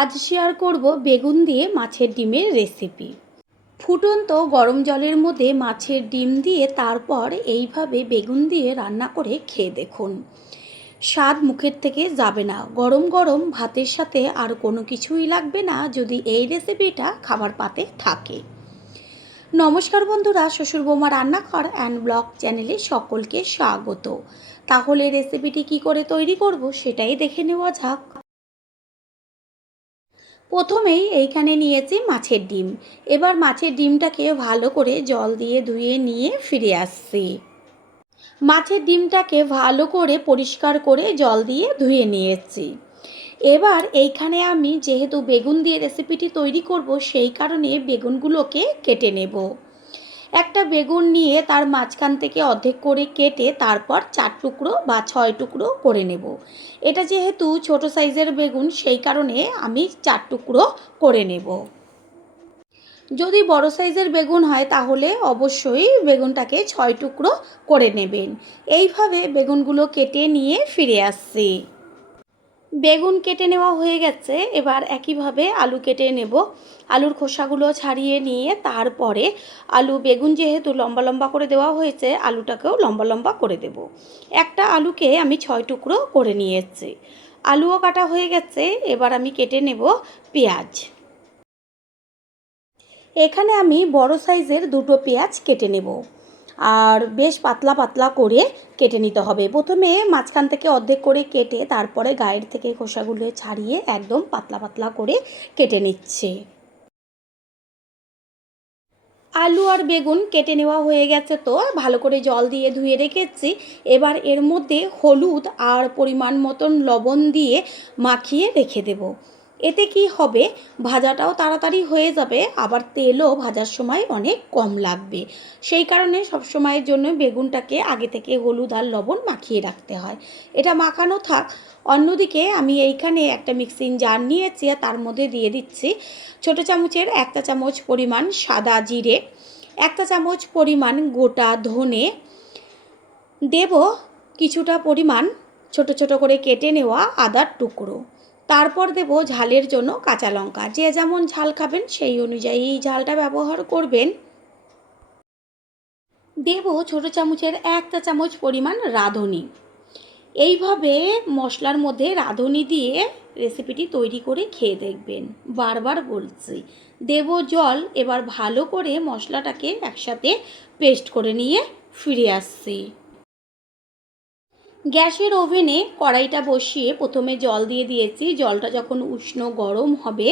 আজ শেয়ার করব বেগুন দিয়ে মাছের ডিমের রেসিপি। ফুটন্ত গরম জলের মধ্যে মাছের ডিম দিয়ে তারপর এইভাবে বেগুন দিয়ে রান্না করে খেয়ে দেখুন। স্বাদ মুখের থেকে যাবে না। গরম গরম ভাতের সাথে আর কোনো কিছুই লাগবে না যদি এই রেসিপিটা খাবার পাতে থাকে। নমস্কার বন্ধুরা, শ্বশুর বৌমা রান্নাঘর অ্যান্ড ব্লগ চ্যানেলে সকলকে স্বাগত। তাহলে রেসিপিটি কি করে তৈরি করব সেটাই দেখে নেওয়া যাক। প্রথমেই এইখানে নিয়েছি মাছের ডিম। এবার মাছের ডিমটাকে ভালো করে জল দিয়ে ধুয়ে নিয়ে ফিরে আসছি। মাছের ডিমটাকে ভালো করে পরিষ্কার করে জল দিয়ে ধুয়ে নিয়েছি। এবার এইখানে আমি যেহেতু বেগুন দিয়ে রেসিপিটি তৈরি করব, সেই কারণে বেগুনগুলোকে কেটে নেব। একটা বেগুন নিয়ে তার মাঝখান থেকে অর্ধেক করে কেটে তারপর 4 টুকরো বা 6 টুকরো করে নেব। এটা যেহেতু ছোট সাইজের বেগুন, সেই কারণে আমি 4 টুকরো করে নেব। যদি বড় সাইজের বেগুন হয় তাহলে অবশ্যই বেগুনটাকে 6 টুকরো করে নেবেন। এইভাবে বেগুনগুলো কেটে নিয়ে ফিরে আসছি। বেগুন কেটে নেওয়া হয়ে গেছে। এবার একইভাবে আলু কেটে নেব। আলুর খোসাগুলো ছাড়িয়ে নিয়ে তারপরে বেগুন যেহেতু লম্বা লম্বা করে দেওয়া হয়েছে, আলুটাকেও লম্বা লম্বা করে দেব। একটা আলুকে আমি 6 টুকরো করে নিয়েছি। আলুও কাটা হয়ে গেছে। এবার আমি কেটে নেব পেঁয়াজ। এখানে আমি বড় সাইজের 2টো পেঁয়াজ কেটে নেব। আর বেশ পাতলা পাতলা করে কেটে নিতে হবে। প্রথমে মাঝখান থেকে অর্ধেক করে কেটে তারপরে গায়ের থেকে খোসাগুলো ছাড়িয়ে একদম পাতলা পাতলা করে কেটে নিচ্ছে। আলু আর বেগুন কেটে নেওয়া হয়ে গেছে, তো ভালো করে জল দিয়ে ধুয়ে রেখেছি। এবার এর মধ্যে হলুদ আর পরিমাণ মতন লবণ দিয়ে মাখিয়ে রেখে দেব। এতে কি হবে, ভাজাটাও তাড়াতাড়ি হয়ে যাবে, আবার তেলও ভাজার সময় অনেক কম লাগবে। সেই কারণে সবসময়ের জন্য বেগুনটাকে আগে থেকে হলুদ আর লবণ মাখিয়ে রাখতে হয়। এটা মাখানো থাক। অন্যদিকে আমি এইখানে একটা মিক্সিং জার নিয়েছি আর তার মধ্যে দিয়ে দিচ্ছি ছোটো চামচের 1 চামচ পরিমাণ সাদা জিরে, 1 চামচ পরিমাণ গোটা ধনে, দেব কিছুটা পরিমাণ ছোট ছোট করে কেটে নেওয়া আদার টুকরো। তারপর দেব ঝালের জন্য কাঁচা লঙ্কা। যে যেমন ঝাল খাবেন সেই অনুযায়ী ঝালটা ব্যবহার করবেন। দেব ছোটো চামচের 1 চামচ পরিমাণ রাঁধুনি। এইভাবে মশলার মধ্যে রাঁধুনি দিয়ে রেসিপিটি তৈরি করে খেয়ে দেখবেন। বারবার বলছি, দেব জল। এবার ভালো করে মশলাটাকে একসাথে পেস্ট করে নিয়ে ফিরে আসছি। গ্যাসের ওভেনে কড়াইটা বসিয়ে প্রথমে জল দিয়ে দিয়েছি। জলটা যখন উষ্ণ গরম হবে,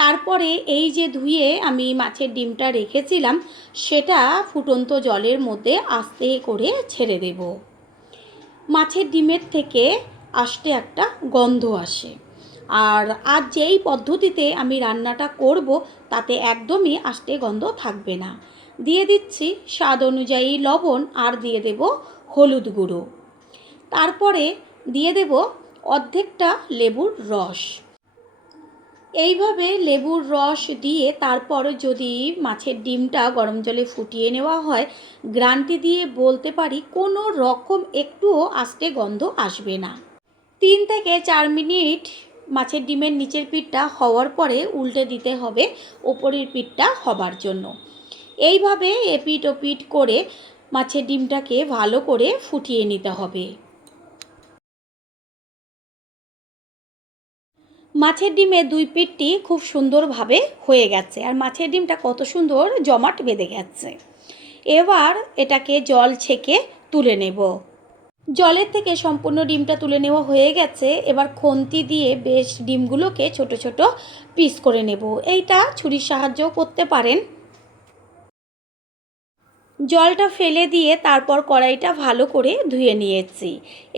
তারপরে এই যে ধুয়ে আমি মাছের ডিমটা রেখেছিলাম সেটা ফুটন্ত জলের মধ্যে আস্তে করে ছেড়ে দেব। মাছের ডিমের থেকে আস্তে একটা গন্ধ আসে। আর আজ যেই পদ্ধতিতে আমি রান্নাটা করব তাতে একদমই আস্তে গন্ধ থাকবে না। দিয়ে দিচ্ছি স্বাদ অনুযায়ী লবণ আর দিয়ে দেব হলুদ গুঁড়ো। তারপরে দিয়ে দেব অর্ধেকটা লেবুর রস। এইভাবে লেবুর রস দিয়ে তারপর যদি মাছের ডিমটা গরম জলে ফুটিয়ে নেওয়া হয়, গ্যারান্টি দিয়ে বলতে পারি কোনো রকম একটুও আস্তে গন্ধ আসবে না। 3 থেকে 4 মিনিট মাছের ডিমের নিচের পিঠটা হওয়ার পরে উল্টে দিতে হবে ওপরের পিঠটা হবার জন্য। এইভাবে এপিট ওপিট করে মাছের ডিমটাকে ভালো করে ফুটিয়ে নিতে হবে। মাছের ডিমের 2 পিঠটি খুব সুন্দরভাবে হয়ে গেছে আর মাছের ডিমটা কত সুন্দর জমাট বেঁধে গেছে। এবার এটাকে জল ছেঁকে তুলে নেব। জলের থেকে সম্পূর্ণ ডিমটা তুলে নেওয়া হয়ে গেছে। এবার খুন্তি দিয়ে বেশ ডিমগুলোকে ছোট ছোট পিস করে নেব। এইটা ছুরির সাহায্যেও করতে পারেন। জলটা ফেলে দিয়ে তারপর কড়াইটা ভালো করে ধুয়ে নিয়েছি।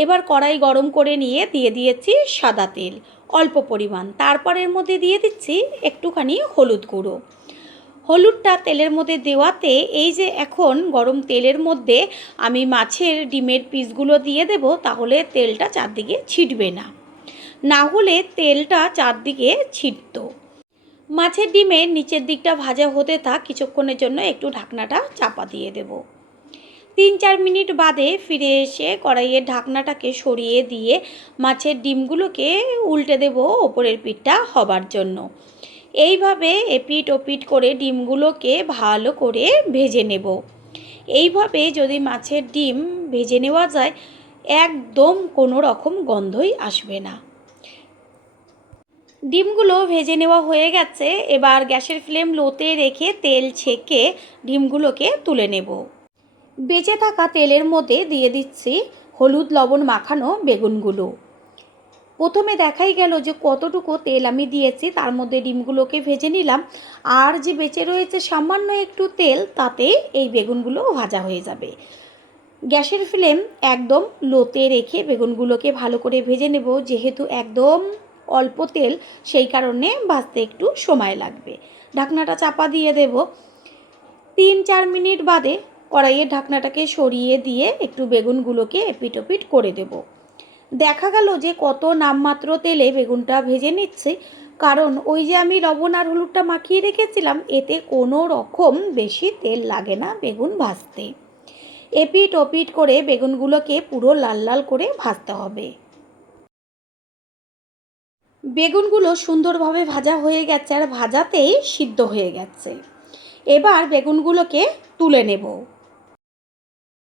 এবার কড়াই গরম করে নিয়ে দিয়ে দিয়েছি সাদা তেল অল্প পরিমাণ। তারপর এর মধ্যে দিয়ে দিচ্ছি একটুখানি হলুদ গুঁড়ো। হলুদটা তেলের মধ্যে দেওয়াতে এই যে এখন গরম তেলের মধ্যে আমি মাছের ডিমের পিসগুলো দিয়ে দেব, তাহলে তেলটা চারদিকে ছিটবে না, না হলে তেলটা চারদিকে ছিটতো। মাছের ডিমের নিচের দিকটা ভাজা হতে থাক, কিছুক্ষণের জন্য একটু ঢাকনাটা চাপা দিয়ে দেব। 3-4 মিনিট বাদে ফিরে এসে কড়াইয়ের ঢাকনাটাকে সরিয়ে দিয়ে মাছের ডিমগুলোকে উল্টে দেব ওপরের পিঠটা হবার জন্য। এইভাবে এপিট ওপিট করে ডিমগুলোকে ভালো করে ভেজে নেব। এইভাবে যদি মাছের ডিম ভেজে নেওয়া যায় একদম কোনো রকম গন্ধই আসবে না। ডিমগুলো ভেজে নেওয়া হয়ে গেছে। এবার গ্যাসের ফ্লেম লোতে রেখে তেল ছেঁকে ডিমগুলোকে তুলে নেব। বেঁচে থাকা তেলের মধ্যে দিয়ে দিচ্ছি হলুদ লবণ মাখানো বেগুনগুলো। প্রথমে দেখাই গেল যে কতটুকু তেল আমি দিয়েছি, তার মধ্যে ডিমগুলোকে ভেজে নিলাম। আর যে বেঁচে রয়েছে সামান্য একটু তেল, তাতে এই বেগুনগুলো ভাজা হয়ে যাবে। গ্যাসের ফ্লেম একদম লোতে রেখে বেগুনগুলোকে ভালো করে ভেজে নেব। যেহেতু একদম অল্প তেল, সেই কারণে ভাজতে একটু সময় লাগবে। ঢাকনাটা চাপা দিয়ে দেব। 3-4 মিনিট বাদে কড়াইয়ের ঢাকনাটাকে সরিয়ে দিয়ে একটু বেগুনগুলোকে এপিট ওপিট করে দেব। দেখা গেল যে কত নামমাত্র তেলে বেগুনটা ভেজে নিচ্ছে, কারণ ওই যে আমি লবণ আর হলুদটা মাখিয়ে রেখেছিলাম, এতে কোনো রকম বেশি তেল লাগে না বেগুন ভাজতে। এপিট ওপিট করে বেগুনগুলোকে পুরো লাল লাল করে ভাজতে হবে। বেগুনগুলো সুন্দরভাবে ভাজা হয়ে গেছে আর ভাজাতেই সিদ্ধ হয়ে গেছে। এবার বেগুনগুলোকে তুলে নেব।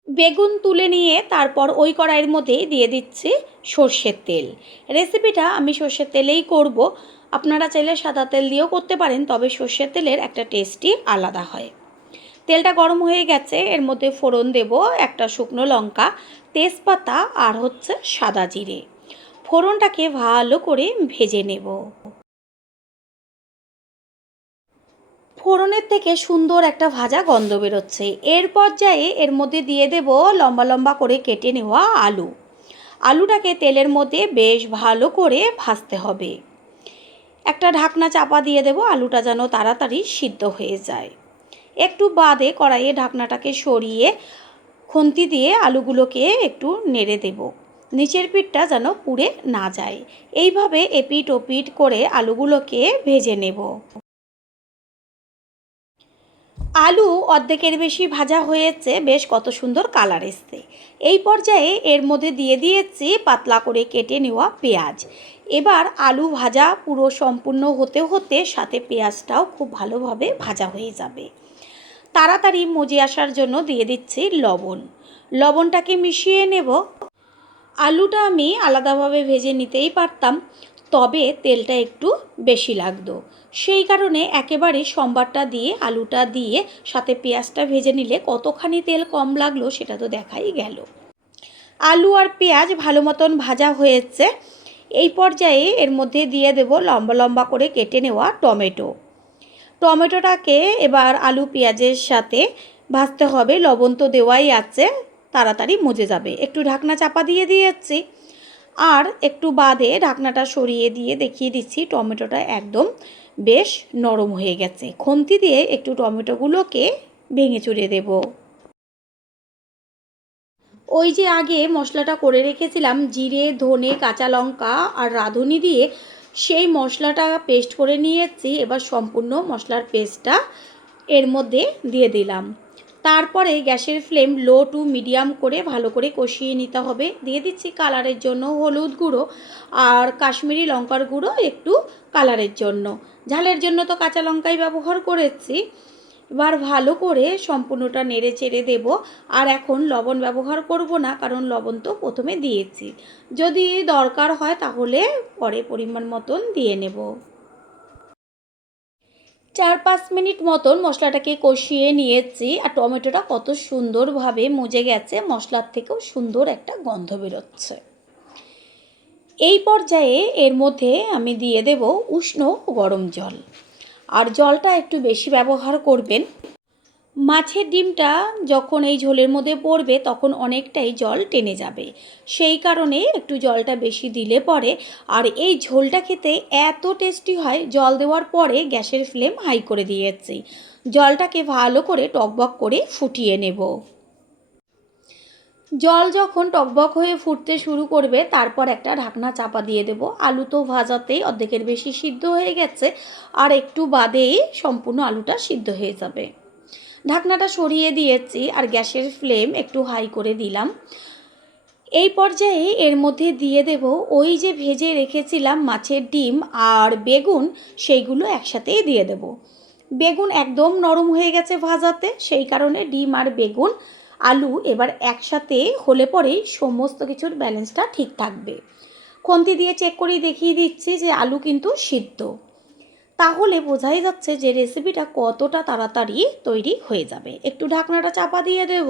বেগুন তুলে নিয়ে তারপর ওই কড়াইয়ের মধ্যে দিয়ে দিচ্ছি সর্ষের তেল। রেসিপিটা আমি সর্ষের তেলেই করব। আপনারা চাইলে সাদা তেল দিয়েও করতে পারেন, তবে সর্ষের তেলের একটা টেস্টই আলাদা হয়। তেলটা গরম হয়ে গেছে, এর মধ্যে ফোড়ন দেব একটা শুকনো লঙ্কা, তেজপাতা আর হচ্ছে সাদা জিরে। ফোড়নটাকে ভালো করে ভেজে নেব। ফোড়নের থেকে সুন্দর একটা ভাজা গন্ধ বেরোচ্ছে। এর পর্যায়ে এর মধ্যে দিয়ে দেব লম্বা লম্বা করে কেটে নেওয়া আলু। আলুটাকে তেলের মধ্যে বেশ ভালো করে ভাজতে হবে। একটা ঢাকনা চাপা দিয়ে দেব, আলুটা যেন তাড়াতাড়ি সিদ্ধ হয়ে যায়। একটু বাদে কড়াইয়ে ঢাকনাটাকে সরিয়ে খুন্তি দিয়ে আলুগুলোকে একটু নেড়ে দেব, নিচের পিঠটা যেন পুড়ে না যায়। এইভাবে এপিট ওপিট করে আলুগুলোকে ভেজে নেব। আলু অর্ধেকের বেশি ভাজা হয়েছে, বেশ কত সুন্দর কালার এসছে। এই পর্যায়ে এর মধ্যে দিয়ে দিয়েছি পাতলা করে কেটে নেওয়া পেঁয়াজ। এবার আলু ভাজা পুরো সম্পূর্ণ হতে হতে সাথে পেঁয়াজটাও খুব ভালোভাবে ভাজা হয়ে যাবে। তাড়াতাড়ি মজে আসার জন্য দিয়ে দিচ্ছি লবণ। লবণটাকে মিশিয়ে নেব। আলুটা আমি আলাদাভাবে ভেজে নিতেই পারতাম, তবে তেলটা একটু বেশি লাগতো। সেই কারণে একেবারে সম্বারটা দিয়ে আলুটা দিয়ে সাথে পেঁয়াজটা ভেজে নিলে কতখানি তেল কম লাগলো সেটা তো দেখাই গেল। আলু আর পেঁয়াজ ভালো মতন ভাজা হয়েছে। এই পর্যায়ে এর মধ্যে দিয়ে দেব লম্বা লম্বা করে কেটে নেওয়া টমেটো। টমেটোটাকে এবার আলু পেঁয়াজের সাথে ভাজতে হবে। লবণ তো দেওয়াই আছে, তাড়াতাড়ি মজে যাবে। একটু ঢাকনা চাপা দিয়ে দিয়েছি, আর একটু বাদে ঢাকনাটা সরিয়ে দিয়ে দেখিয়ে দিচ্ছি টমেটোটা একদম বেশ নরম হয়ে গেছে। খুন্তি দিয়ে একটু টমেটোগুলোকে ভেঙে চুড়ে দেব। ওই যে আগে মশলাটা করে রেখেছিলাম জিরে ধনে কাঁচা লঙ্কা আর রাঁধুনি দিয়ে, সেই মশলাটা পেস্ট করে নিয়েছি। এবার সম্পূর্ণ মশলার পেস্টটা এর মধ্যে দিয়ে দিলাম। তারপরে গ্যাসের ফ্লেম লো টু মিডিয়াম করে ভালো করে কষিয়ে নিতে হবে। দিয়ে দিচ্ছি কালারের জন্য হলুদ গুঁড়ো আর কাশ্মীরি লঙ্কার গুঁড়ো একটু কালারের জন্য। ঝালের জন্য তো কাঁচা লঙ্কাই ব্যবহার করেছি। এবার ভালো করে সম্পূর্ণটা নেড়ে চেড়ে দেব। আর এখন লবণ ব্যবহার করব না, কারণ লবণ তো প্রথমে দিয়েছি। যদি দরকার হয় তাহলে পরে পরিমাণ মতন দিয়ে নেব। 4-5 মিনিট মতন মশলাটাকে কষিয়ে নিয়েছি, আর টমেটোটা কত সুন্দরভাবে মজে গেছে, মশলার থেকেও সুন্দর একটা গন্ধ বেরোচ্ছে। এই পর্যায়ে এর মধ্যে আমি দিয়ে দেব উষ্ণ গরম জল, আর জলটা একটু বেশি ব্যবহার করবেন। মাছের ডিমটা যখন এই ঝোলের মধ্যে পড়বে তখন অনেকটাই জল টেনে যাবে, সেই কারণে একটু জলটা বেশি দিলে পরে। আর এই ঝোলটা খেতে এত টেস্টি হয়, জল দেওয়ার পরে গ্যাসের ফ্লেম হাই করে দিয়েছি। জলটাকে ভালো করে টকবক করে ফুটিয়ে নেব। জল যখন টকবক হয়ে ফুটতে শুরু করবে তারপর একটা ঢাকনা চাপা দিয়ে দেব। আলু তো ভাজাতেই অর্ধেকের বেশি সিদ্ধ হয়ে গেছে, আর একটু বাদেই সম্পূর্ণ আলুটা সিদ্ধ হয়ে যাবে। ঢাকনাটা সরিয়ে দিয়েছি আর গ্যাসের ফ্লেম একটু হাই করে দিলাম। এই পর্যায়ে এর মধ্যে দিয়ে দেব ওই যে ভেজে রেখেছিলাম মাছের ডিম আর বেগুন, সেইগুলো একসাথেই দিয়ে দেব। বেগুন একদম নরম হয়ে গেছে ভাজাতে, সেই কারণে ডিম আর বেগুন আলু এবার একসাথে হলে পরেই সমস্ত কিছুর ব্যালেন্সটা ঠিক থাকবে। খুন্তি দিয়ে চেক করেই দেখিয়ে দিচ্ছি যে আলু কিন্তু সিদ্ধ, তাহলে বোঝাই যাচ্ছে যে রেসিপিটা কতটা তাড়াতাড়ি তৈরি হয়ে যাবে। একটু ঢাকনাটা চাপা দিয়ে দেব।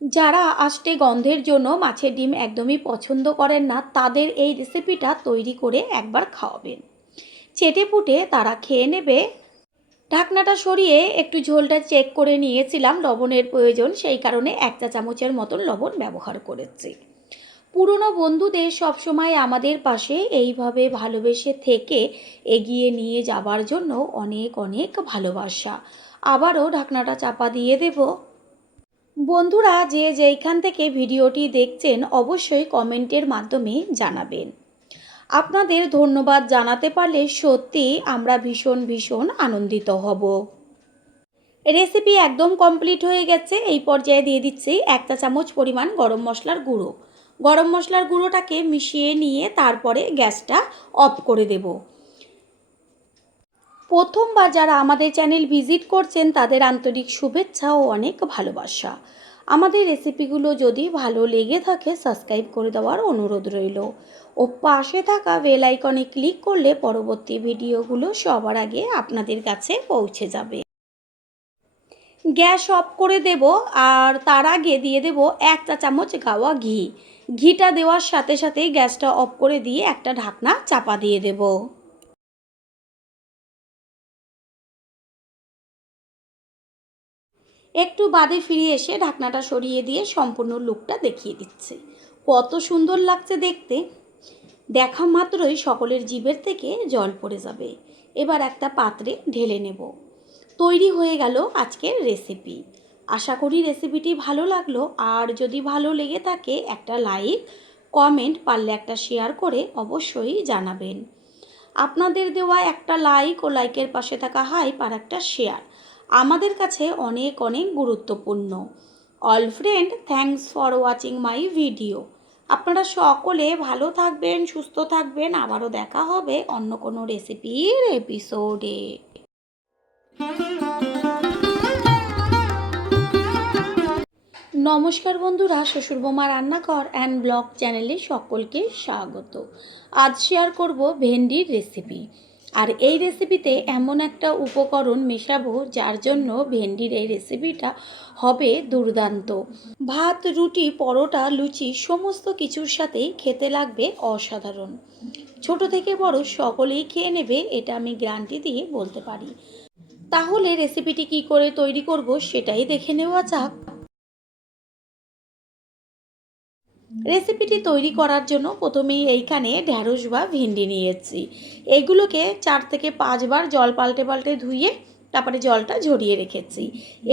যারা আষ্টে গন্ধের জন্য মাছের ডিম একদমই পছন্দ করেন না, তাদের এই রেসিপিটা তৈরি করে একবার খাওয়াবেন, চেটেপুটে তারা খেয়ে নেবে। ঢাকনাটা সরিয়ে একটু ঝোলটা চেক করে নিয়েছিলাম, লবণের প্রয়োজন, সেই কারণে 1 চা চামচের মতন লবণ ব্যবহার করেছি। পুরনো বন্ধুদের সবসময় আমাদের পাশে এইভাবে ভালোবেসে থেকে এগিয়ে নিয়ে যাবার জন্য অনেক অনেক ভালোবাসা। আবারও ঢাকনাটা চাপা দিয়ে দেব। বন্ধুরা যে যেইখান থেকে ভিডিওটি দেখছেন অবশ্যই কমেন্টের মাধ্যমে জানাবেন। আপনাদের ধন্যবাদ জানাতে পারলে সত্যি আমরা ভীষণ ভীষণ আনন্দিত হব। রেসিপি একদম কমপ্লিট হয়ে গেছে। এই পর্যায়ে দিয়ে দিচ্ছি 1 চা চামচ পরিমাণ গরম মশলার গুঁড়ো। গরম মশলার গুঁড়োটাকে মিশিয়ে নিয়ে তারপরে গ্যাসটা অফ করে দেব। প্রথমবার যারা আমাদের চ্যানেল ভিজিট করছেন তাদের আন্তরিক শুভেচ্ছা ও অনেক ভালোবাসা। আমাদের রেসিপিগুলো যদি ভালো লেগে থাকে সাবস্ক্রাইব করে দেওয়ার অনুরোধ রইল ও পাশে থাকা বেল আইকনে ক্লিক করলে পরবর্তী ভিডিওগুলো সবার আগে আপনাদের কাছে পৌঁছে যাবে। গ্যাস অফ করে দেব আর তার আগে দিয়ে দেব 1 চা চামচ গাওয়া ঘি। ঘিটা দেওয়ার সাথে সাথেই গ্যাসটা অফ করে দিয়ে একটা ঢাকনা চাপা দিয়ে দেব। একটু বাদে ফিরে এসে ঢাকনাটা সরিয়ে দিয়ে সম্পূর্ণ লুকটা দেখিয়ে দিচ্ছে। কত সুন্দর লাগছে দেখতে, দেখা মাত্রই সকলের জিভের থেকে জল পড়ে যাবে। এবার একটা পাত্রে ঢেলে নেব। তৈরি হয়ে গেল আজকের রেসিপি। আশা করি রেসিপিটি ভালো লাগলো, আর যদি ভালো লেগে থাকে একটা লাইক, কমেন্ট, পারলে একটা শেয়ার করে অবশ্যই জানাবেন। আপনাদের দেওয়া একটা লাইক ও লাইকের পাশে থাকা হাইপ আর একটা শেয়ার আমাদের কাছে অনেক অনেক গুরুত্বপূর্ণ। All friend, thanks for watching my video. আপনারা সকলে ভালো থাকবেন, সুস্থ থাকবেন। আবারও দেখা হবে অন্য কোনো রেসিপির এপিসোডে। নমস্কার বন্ধুরা, শ্বশুরবৌমা রান্নাঘর অ্যান্ড ব্লগ চ্যানেলে সকলকে স্বাগত। আজ শেয়ার করব ভেন্ডির রেসিপি। আর এই রেসিপিতে এমন একটা উপকরণ মেশাবো যার জন্য ভেন্ডির এই রেসিপিটা হবে দুর্দান্ত। ভাত, রুটি, পরোটা, লুচি সমস্ত কিছুর সাথেই খেতে লাগবে অসাধারণ। ছোট থেকে বড় সকলেই খেয়ে নেবে, এটা আমি গ্যারান্টি দিয়ে বলতে পারি। তাহলে রেসিপিটি কি করে তৈরি করব সেটাই দেখে নেওয়া যাক। রেসিপিটি তৈরি করার জন্য প্রথমেই এইখানে ঢ্যাঁড়স বা ভেন্ডি নিয়েছি। এইগুলোকে 4 থেকে 5 বার জল পাল্টে পাল্টে ধুয়ে তারপরে জলটা ঝরিয়ে রেখেছি।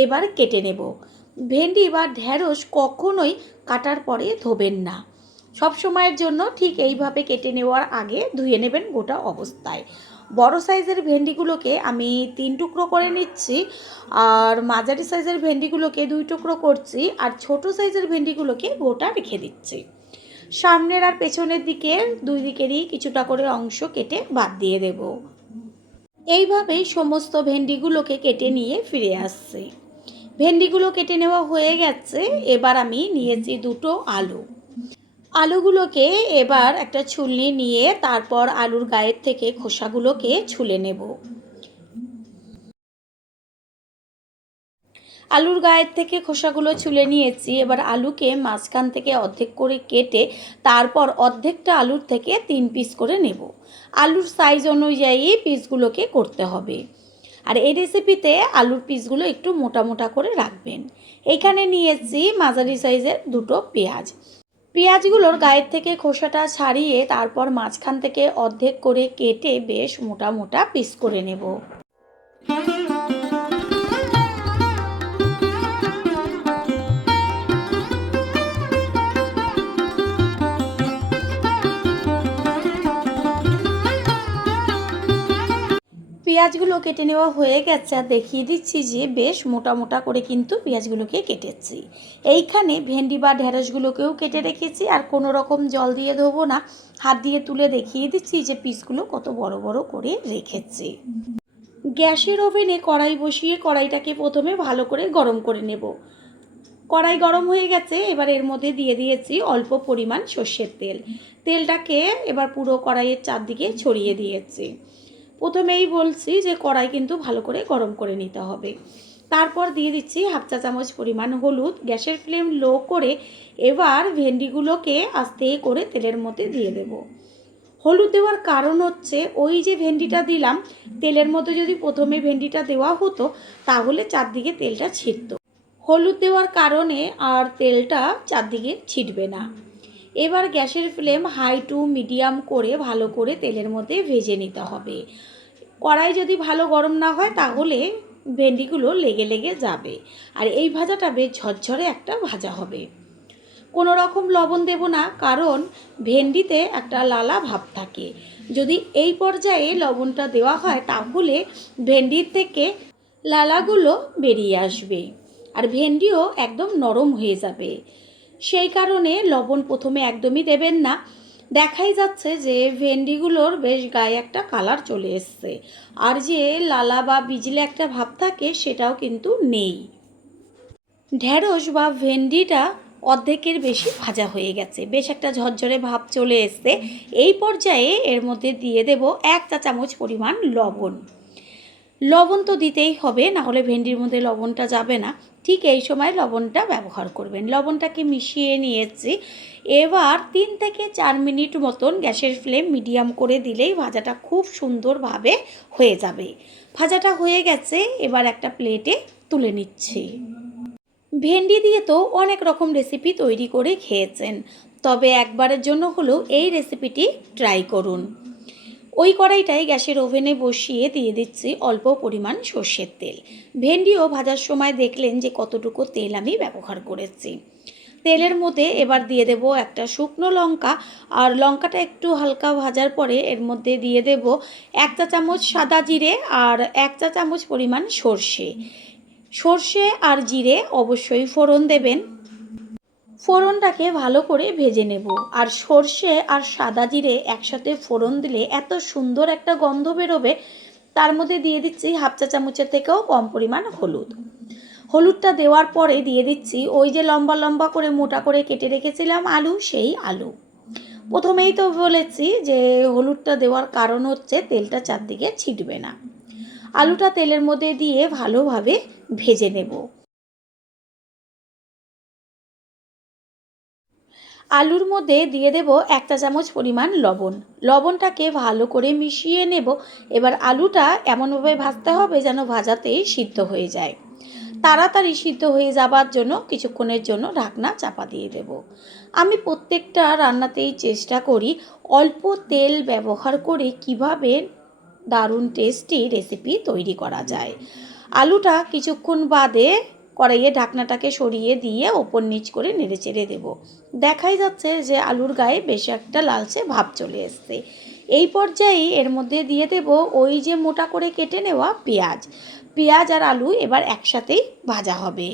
এবার কেটে নেব। ভেন্ডি বা ঢ্যাঁড়স কখনোই কাটার পরে ধোবেন না, সব সময়ের জন্য ঠিক এইভাবে কেটে নেওয়ার আগে ধুয়ে নেবেন গোটা অবস্থায়। বড় সাইজের ভেন্ডিগুলোকে আমি 3 টুকরো করে নিচ্ছি, আর মাঝারি সাইজের ভেন্ডিগুলোকে 2 টুকরো করছি, আর ছোট সাইজের ভেন্ডিগুলোকে গোটা রেখে দিচ্ছি। সামনের আর পেছনের দিকে দুই দিকেরই কিছুটা করে অংশ কেটে বাদ দিয়ে দেব। এইভাবেই সমস্ত ভেন্ডিগুলোকে কেটে নিয়ে ফিরে আসছি। ভেন্ডিগুলো কেটে নেওয়া হয়ে গেছে। এবার আমি নিয়েছি 2টো আলু। আলুগুলোকে এবার একটা ছুলনি নিয়ে তারপর আলুর গায়ের থেকে খোসাগুলোকে ছুলে নেব। আলুর গায়ের থেকে খোসাগুলো ছুলে নিয়েছি। এবার আলুকে মাঝখান থেকে অর্ধেক করে কেটে তারপর অর্ধেকটা আলুর থেকে 3 পিস করে নেব। আলুর সাইজ অনুযায়ী পিসগুলোকে করতে হবে। আর এই রেসিপিতে আলুর পিসগুলো একটু মোটা মোটা করে রাখবেন। এইখানে নিয়েছি মাঝারি সাইজের 2টো পেঁয়াজ। পেঁয়াজগুলোর গায়ের থেকে খোসাটা ছাড়িয়ে তারপর মাঝখান থেকে অর্ধেক করে কেটে বেশ মোটা মোটা পিস করে নেব। পেঁয়াজগুলো কেটে নেওয়া হয়ে গেছে, আর দেখিয়ে দিচ্ছি যে বেশ মোটা মোটা করে কিন্তু পেঁয়াজগুলোকে কেটেছি। এইখানে ভেন্ডি বা ঢেঁড়সগুলোকেও কেটে রেখেছি, আর কোনো রকম জল দিয়ে ধোবো না, হাত দিয়ে তুলে দেখিয়ে দিচ্ছি যে পিসগুলো কত বড় বড় করে রেখেছি। গ্যাসের ওভেনে কড়াই বসিয়ে কড়াইটাকে প্রথমে ভালো করে গরম করে নেব। কড়াই গরম হয়ে গেছে, এবার এর মধ্যে দিয়ে দিয়েছি অল্প পরিমাণ সর্ষের তেল। তেলটাকে এবার পুরো কড়াইয়ের চারদিকে ছড়িয়ে দিয়েছি। প্রথমেই বলছি যে কড়াই কিন্তু ভালো করে গরম করে নিতে হবে। তারপর দিয়ে দিচ্ছি হাফ চা চামচ পরিমাণ হলুদ। গ্যাসের ফ্লেম লো করে এবার ভেন্ডিগুলোকে আস্তে করে তেলের মধ্যে দিয়ে দেব। হলুদ দেওয়ার কারণ হচ্ছে ওই যে ভেন্ডিটা দিলাম, তেলের মধ্যে যদি প্রথমে ভেন্ডিটা দেওয়া হতো তাহলে চারদিকে তেলটা ছিটত। হলুদ দেওয়ার কারণে আর তেলটা চারদিকে ছিটবে না। এবার গ্যাসের ফ্লেম হাই টু মিডিয়াম করে ভালো করে তেলের মধ্যে ভেজে নিতে হবে। কড়াই যদি ভালো গরম না হয় তাহলে ভেন্ডিগুলো লেগে লেগে যাবে, আর এই ভাজাটা বেশ ঝরঝরে একটা ভাজা হবে। কোনো রকম লবণ দেব না, কারণ ভেন্ডিতে একটা লালা ভাব থাকে। যদি এই পর্যায়ে লবণটা দেওয়া হয় তাহলে ভেন্ডির থেকে লালাগুলো বেরিয়ে আসবে, আর ভেন্ডিও একদম নরম হয়ে যাবে। সেই কারণে লবণ প্রথমে একদমই দেবেন না। দেখাই যাচ্ছে যে ভেন্ডিগুলোর বেশ গায়ে একটা কালার চলে এসছে, আর যে লালা বা বিজলে একটা ভাব থাকে সেটাও কিন্তু নেই। ঢেঁড়স বা ভেন্ডিটা অর্ধেকের বেশি ভাজা হয়ে গেছে, বেশ একটা ঝরঝরে ভাব চলে এসছে। এই পর্যায়ে এর মধ্যে দিয়ে দেব 1 চা চামচ পরিমাণ লবণ। লবণ তো দিতেই হবে, না হলে ভেন্ডির মধ্যে লবণটা যাবে না। ঠিক এই সময় লবণটা ব্যবহার করবেন। লবণটাকে মিশিয়ে নিয়েছি। এবার 3 থেকে 4 মিনিট মতন গ্যাসের ফ্লেম মিডিয়াম করে দিলেই ভাজাটা খুব সুন্দরভাবে হয়ে যাবে। ভাজাটা হয়ে গেছে, এবার একটা প্লেটে তুলে নিচ্ছি। ভেন্ডি দিয়ে তো অনেক রকম রেসিপি তৈরি করে খেয়েছেন, তবে একবারের জন্য হলেও এই রেসিপিটি ট্রাই করুন। ওই কড়াইটাই গ্যাসের ওভেনে বসিয়ে দিয়ে দিচ্ছি অল্প পরিমাণ সর্ষের তেল। ভেন্ডিও ভাজার সময় দেখলেন যে কতটুকু তেল আমি ব্যবহার করেছি। তেলের মধ্যে এবার দিয়ে দেব একটা শুকনো লঙ্কা, আর লঙ্কাটা একটু হালকা ভাজার পরে এর মধ্যে দিয়ে দেব 1 চা চামচ সাদা জিরে আর 1 চা চামচ পরিমাণ সর্ষে। সর্ষে আর জিরে অবশ্যই ফোড়ন দেবেন। ফোড়নটাকে ভালো করে ভেজে নেব, আর সর্ষে আর সাদা জিরে একসাথে ফোড়ন দিলে এত সুন্দর একটা গন্ধ বেরোবে। তার মধ্যে দিয়ে দিচ্ছি হাফ চা চামচের থেকেও কম পরিমাণ হলুদ। হলুদটা দেওয়ার পরে দিয়ে দিচ্ছি ওই যে লম্বা লম্বা করে মোটা করে কেটে রেখেছিলাম আলু, সেই আলু। প্রথমেই তো বলেছি যে হলুদটা দেওয়ার কারণ হচ্ছে তেলটা চারদিকে ছিটবে না। আলুটা তেলের মধ্যে দিয়ে ভালোভাবে ভেজে নেব। আলুর মধ্যে দিয়ে দেব 1 চা চামচ পরিমাণ লবণ। লবণটাকে ভালো করে মিশিয়ে নেব। এবার আলুটা এমনভাবে ভাজতে হবে যেন ভাজাতেই সিদ্ধ হয়ে যায়। তাড়াতাড়ি সিদ্ধ হয়ে যাবার জন্য কিছুক্ষণের জন্য ঢাকনা চাপা দিয়ে দেব। আমি প্রত্যেকটা রান্নাতেই চেষ্টা করি অল্প তেল ব্যবহার করে কিভাবে দারুণ টেস্টি রেসিপি তৈরি করা যায়। আলুটা কিছুক্ষণ বাদে কড়াইয়ে ঢাকনাটাকে সরিয়ে দিয়ে ওপর নিচ করে নেড়েচেড়ে দেব। দেখাই যাচ্ছে যে আলুর গায়ে বেশ একটা লালচে ভাব চলে এসছে। এই পর্যায়ে এর মধ্যে দিয়ে দেব ওই যে মোটা করে কেটে নেওয়া পেঁয়াজ। পেঁয়াজ আর আলু এবার একসাথেই ভাজা হবে।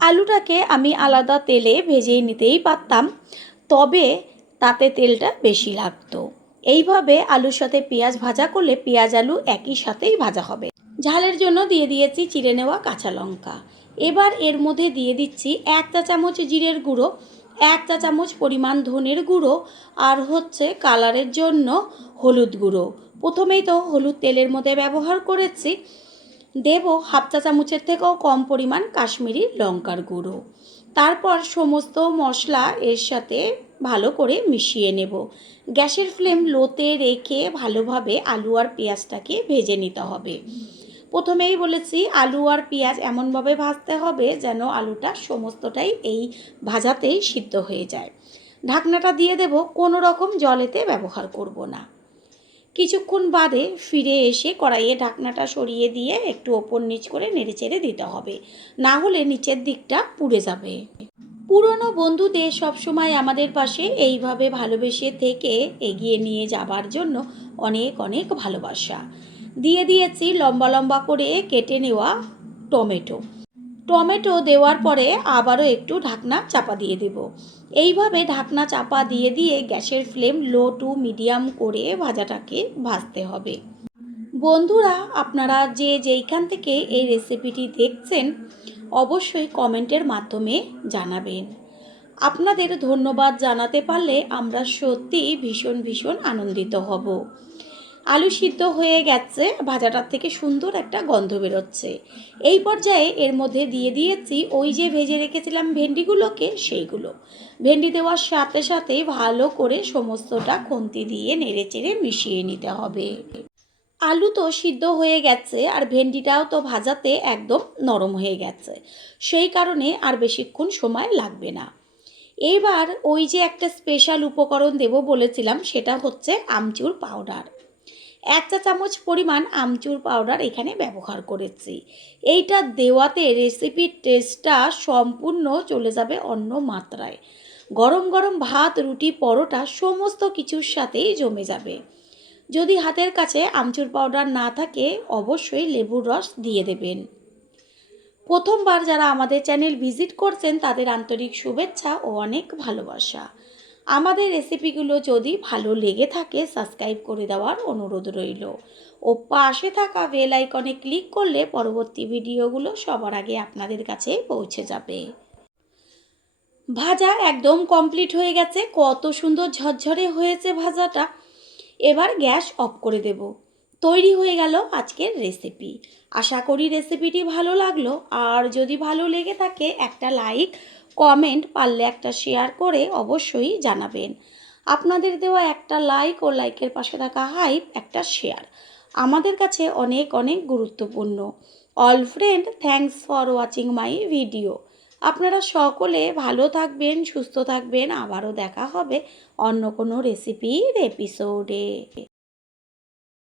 আলুটাকে আমি আলাদা তেলে ভেজে নিতেই পারতাম, তবে তাতে তেলটা বেশি লাগতো। এইভাবে আলুর সাথে পেঁয়াজ ভাজা করলে পেঁয়াজ আলু একই সাথেই ভাজা হবে। ঝালের জন্য দিয়ে দিয়েছি চিড়ে নেওয়া কাঁচা লঙ্কা। এবার এর মধ্যে দিয়ে দিচ্ছি 1 চা চামচ জিরের গুঁড়ো, 1 চা চামচ পরিমাণ ধনের গুঁড়ো, আর হচ্ছে কালারের জন্য হলুদ গুঁড়ো। প্রথমেই তো হলুদ তেলের মধ্যে ব্যবহার করেছি। দেব হাফ চা চামচের থেকেও কম পরিমাণ কাশ্মীরি লঙ্কার গুঁড়ো। তারপর সমস্ত মশলা এর সাথে ভালো করে মিশিয়ে নেব। গ্যাসের ফ্লেম লোতে রেখে ভালোভাবে আলু আর পেঁয়াজটাকে ভেজে নিতে হবে। প্রথমেই বলেছি আলু আর পেঁয়াজ এমনভাবে ভাজতে হবে যেন আলুটা সমস্তটাই এই ভাজাতেই সিদ্ধ হয়ে যায়। ঢাকনাটা দিয়ে দেব, কোনো রকম জল এতে ব্যবহার করব না। কিছুক্ষণ বাদে ফিরে এসে কড়াইয়ে ঢাকনাটা সরিয়ে দিয়ে একটু ওপর নিচ করে নেড়েচেড়ে দিতে হবে, না হলে নিচের দিকটা পুড়ে যাবে। পুরনো বন্ধুদের সবসময় আমাদের পাশে এইভাবে ভালোবেসে থেকে এগিয়ে নিয়ে যাবার জন্য অনেক অনেক ভালোবাসা। দিয়ে দিয়েছি লম্বা লম্বা করে কেটে নেওয়া টমেটো। টমেটো দেওয়ার পরে আবারও একটু ঢাকনা চাপা দিয়ে দেব। এইভাবে ঢাকনা চাপা দিয়ে দিয়ে গ্যাসের ফ্লেম লো টু মিডিয়াম করে ভাজাটাকে ভাজতে হবে। বন্ধুরা, আপনারা যে যেইখান থেকে এই রেসিপিটি দেখছেন অবশ্যই কমেন্টের মাধ্যমে জানাবেন। আপনাদের ধন্যবাদ জানাতে পারলে আমরা সত্যি ভীষণ ভীষণ আনন্দিত হব। আলু সিদ্ধ হয়ে গেছে, ভাজাটার থেকে সুন্দর একটা গন্ধ বেরোচ্ছে। এই পর্যায়ে এর মধ্যে দিয়ে দিয়েছি ওই যে ভেজে রেখেছিলাম ভেন্ডিগুলোকে, সেইগুলো। ভেন্ডি দেওয়ার সাথে সাথে ভালো করে সমস্তটা খুন্তি দিয়ে নেড়েচেড়ে মিশিয়ে নিতে হবে। আলু তো সিদ্ধ হয়ে গেছে আর ভেন্ডিটাও তো ভাজাতে একদম নরম হয়ে গেছে, সেই কারণে আর বেশিক্ষণ সময় লাগবে না। এবার ওই যে একটা স্পেশাল উপকরণ দেব বলেছিলাম, সেটা হচ্ছে আমচুর পাউডার। 1 চা চামচ পরিমাণ আমচুর পাউডার এখানে ব্যবহার করেছি। এইটা দেওয়াতে রেসিপির টেস্টটা সম্পূর্ণ চলে যাবে অন্য মাত্রায়। গরম গরম ভাত, রুটি, পরোটা সমস্ত কিছুর সাথেই জমে যাবে। যদি হাতের কাছে আমচুর পাউডার না থাকে অবশ্যই লেবুর রস দিয়ে দেবেন। প্রথমবার যারা আমাদের চ্যানেল ভিজিট করছেন তাদের আন্তরিক শুভেচ্ছা ও অনেক ভালোবাসা। আমাদের রেসিপিগুলো যদি ভালো লেগে থাকে সাবস্ক্রাইব করে দেওয়ার অনুরোধ রইল ও পাশে থাকা বেল আইকনে ক্লিক করলে পরবর্তী ভিডিওগুলো সবার আগে আপনাদের কাছে পৌঁছে যাবে। ভাজা একদম কমপ্লিট হয়ে গেছে, কত সুন্দর ঝরঝরে হয়েছে ভাজাটা। এবার গ্যাস অফ করে দেব। তৈরি হয়ে গেল আজকের রেসিপি। আশা করি রেসিপিটি ভালো লাগলো, আর যদি ভালো লেগে থাকে একটা লাইক, কমেন্ট, পারলে একটা শেয়ার করে অবশ্যই জানাবেন। আপনাদের দেওয়া একটা লাইক ও লাইকের পাশে থাকা হাইপ, একটা শেয়ার আমাদের কাছে অনেক অনেক গুরুত্বপূর্ণ। All friend, thanks for watching my video. আপনারা সকলে ভালো থাকবেন, সুস্থ থাকবেন। আবারও দেখা হবে অন্য কোনো রেসিপির এপিসোডে।